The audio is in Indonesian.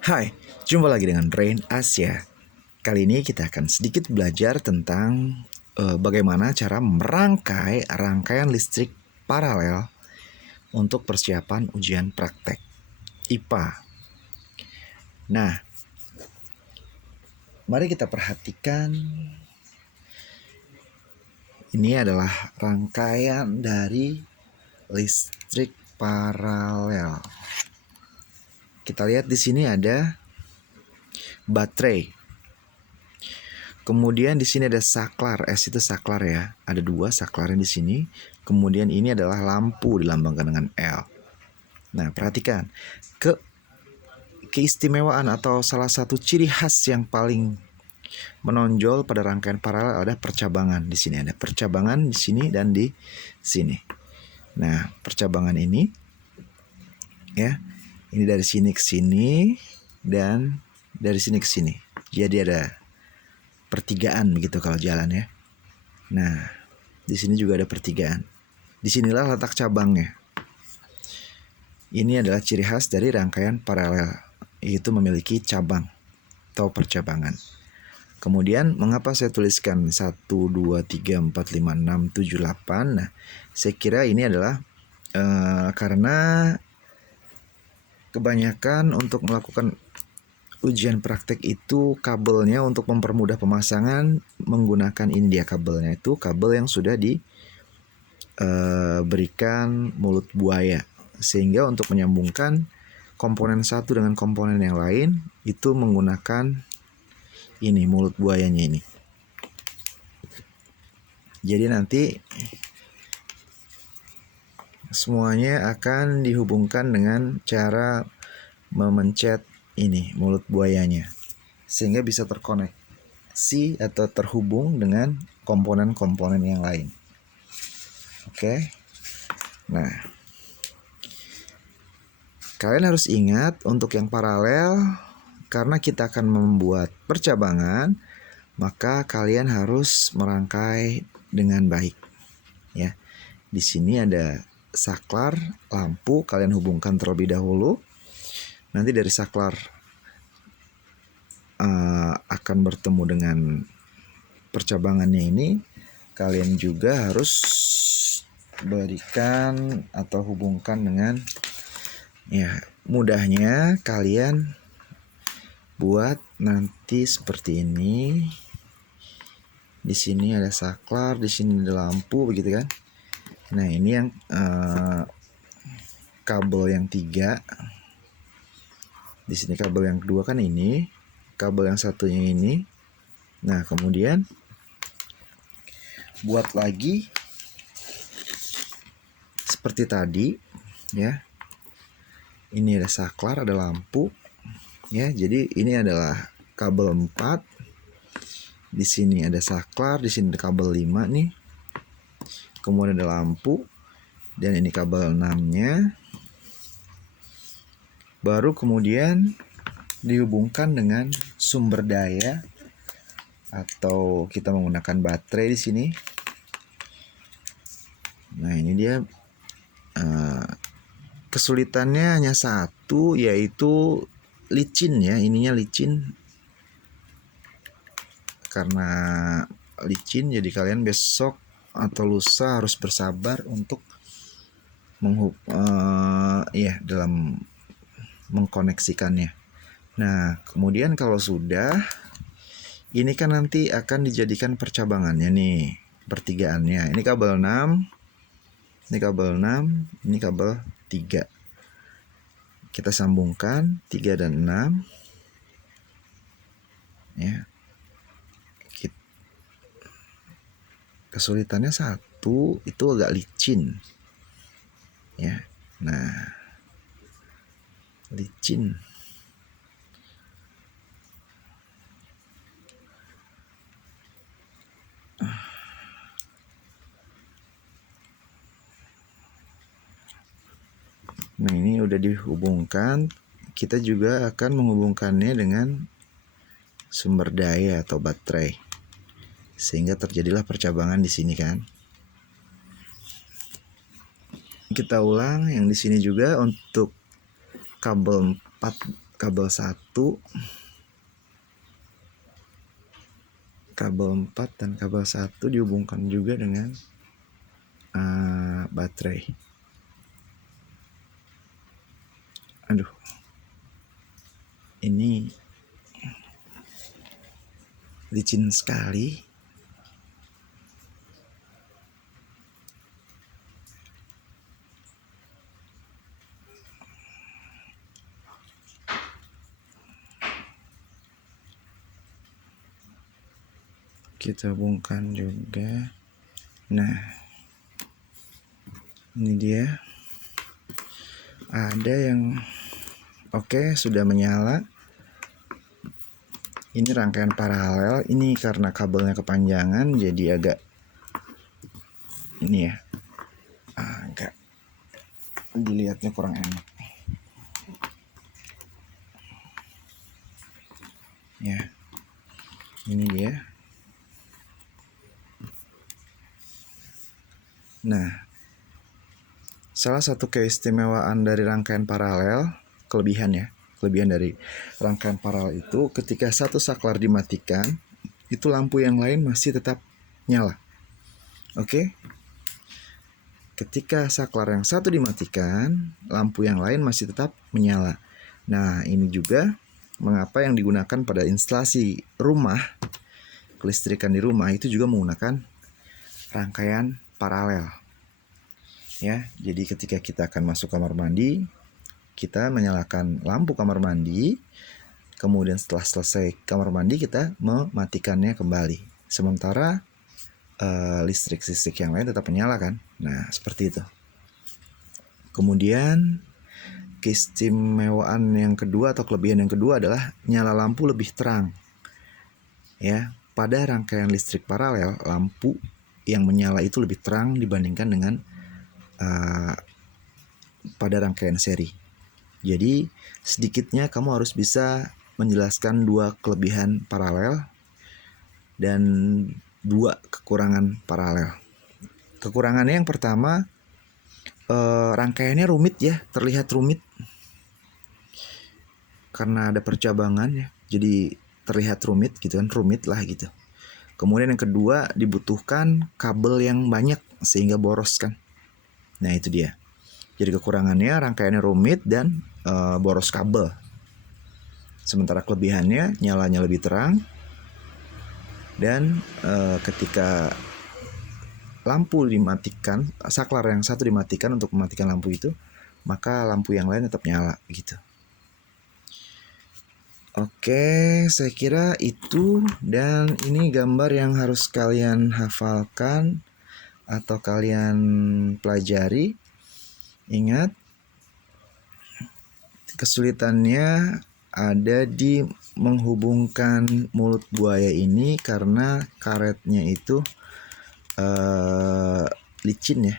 Hai, jumpa lagi dengan Rain Asia. Kali ini kita akan sedikit belajar tentang bagaimana cara merangkai rangkaian listrik paralel untuk persiapan ujian praktek IPA. Nah, mari kita perhatikan. Ini adalah rangkaian dari listrik paralel. Kita lihat di sini ada baterai. Kemudian di sini ada saklar, S itu saklar ya. Ada dua saklarnya di sini. Kemudian ini adalah lampu dilambangkan dengan L. Nah, perhatikan. Keistimewaan atau salah satu ciri khas yang paling menonjol pada rangkaian paralel ada percabangan di sini. Ada percabangan di sini dan di sini. Nah, percabangan ini ya. Ini dari sini ke sini dan dari sini ke sini. Jadi ada pertigaan begitu kalau jalan ya. Nah, di sini juga ada pertigaan. Disinilah letak cabangnya. Ini adalah ciri khas dari rangkaian paralel, yaitu memiliki cabang atau percabangan. Kemudian mengapa saya tuliskan 1, 2, 3, 4, 5, 6, 7, 8. Nah, saya kira ini adalah karena kebanyakan untuk melakukan ujian praktek itu kabelnya untuk mempermudah pemasangan menggunakan ini dia kabelnya, itu kabel yang sudah diberikan mulut buaya, sehingga untuk menyambungkan komponen satu dengan komponen yang lain itu menggunakan ini mulut buayanya ini. Jadi nanti semuanya akan dihubungkan dengan cara memencet ini mulut buayanya, sehingga bisa terkoneksi atau terhubung dengan komponen-komponen yang lain. Oke. Nah, kalian harus ingat untuk yang paralel, karena kita akan membuat percabangan, maka kalian harus merangkai dengan baik. Ya, di sini ada saklar, lampu, kalian hubungkan terlebih dahulu. Nanti dari saklar akan bertemu dengan percabangannya ini. Kalian juga harus berikan atau hubungkan dengan, ya, mudahnya kalian buat nanti seperti ini. Di sini ada saklar, di sini ada lampu, begitu kan? Nah, ini yang kabel yang 3. Di sini kabel yang kedua kan ini, kabel yang satunya ini. Nah, kemudian buat lagi seperti tadi, ya. Ini ada saklar, ada lampu, ya. Jadi ini adalah kabel 4. Di sini ada saklar, di sini ada kabel 5 nih. Kemudian ada lampu, dan ini kabel 6-nya. Baru kemudian dihubungkan dengan sumber daya atau kita menggunakan baterai di sini. Nah, ini dia kesulitannya hanya satu, yaitu licin ya. Ininya licin. Karena licin, jadi kalian besok atau lusa harus bersabar untuk dalam mengkoneksikannya. Nah, kemudian kalau sudah, ini kan nanti akan dijadikan percabangannya nih, pertigaannya. Ini kabel 6, ini kabel 6, ini kabel 3. Kita sambungkan 3 dan 6. Ya. Kesulitannya satu, itu agak licin. Ya. Nah, licin. Nah, ini udah dihubungkan. Kita juga akan menghubungkannya dengan sumber daya atau baterai, sehingga terjadilah percabangan di sini kan. Kita ulang yang di sini juga untuk kabel 4 kabel 1, kabel 4 dan kabel 1 dihubungkan juga dengan baterai. Aduh, ini licin sekali. Kita hubungkan juga. Nah, ini dia. Ada yang oke, sudah menyala. Ini rangkaian paralel. Ini karena kabelnya kepanjangan jadi agak ini ya, agak dilihatnya kurang enak ya. Ini dia. Nah, salah satu keistimewaan dari rangkaian paralel, kelebihan dari rangkaian paralel itu ketika satu saklar dimatikan, itu lampu yang lain masih tetap nyala. Oke? Ketika saklar yang satu dimatikan, lampu yang lain masih tetap menyala. Nah, ini juga mengapa yang digunakan pada instalasi rumah, kelistrikan di rumah itu juga menggunakan rangkaian paralel. Ya, jadi ketika kita akan masuk kamar mandi, kita menyalakan lampu kamar mandi, kemudian setelah selesai kamar mandi kita mematikannya kembali. Sementara listrik yang lain tetap menyala kan. Nah, seperti itu. Kemudian keistimewaan yang kedua atau kelebihan yang kedua adalah nyala lampu lebih terang. Ya, pada rangkaian listrik paralel, lampu yang menyala itu lebih terang dibandingkan dengan pada rangkaian seri. Jadi sedikitnya kamu harus bisa menjelaskan dua kelebihan paralel dan dua kekurangan paralel. Kekurangannya yang pertama, rangkaiannya rumit ya, terlihat rumit karena ada percabangan ya, jadi terlihat rumit gitu kan, rumit lah gitu. Kemudian yang kedua, dibutuhkan kabel yang banyak sehingga boros kan. Nah, itu dia. Jadi kekurangannya rangkaiannya rumit dan boros kabel. Sementara kelebihannya nyalanya lebih terang dan ketika lampu dimatikan, saklar yang satu dimatikan untuk mematikan lampu itu, maka lampu yang lain tetap nyala gitu. Oke, saya kira itu, dan ini gambar yang harus kalian hafalkan atau kalian pelajari. Ingat, kesulitannya ada di menghubungkan mulut buaya ini karena karetnya itu licin ya,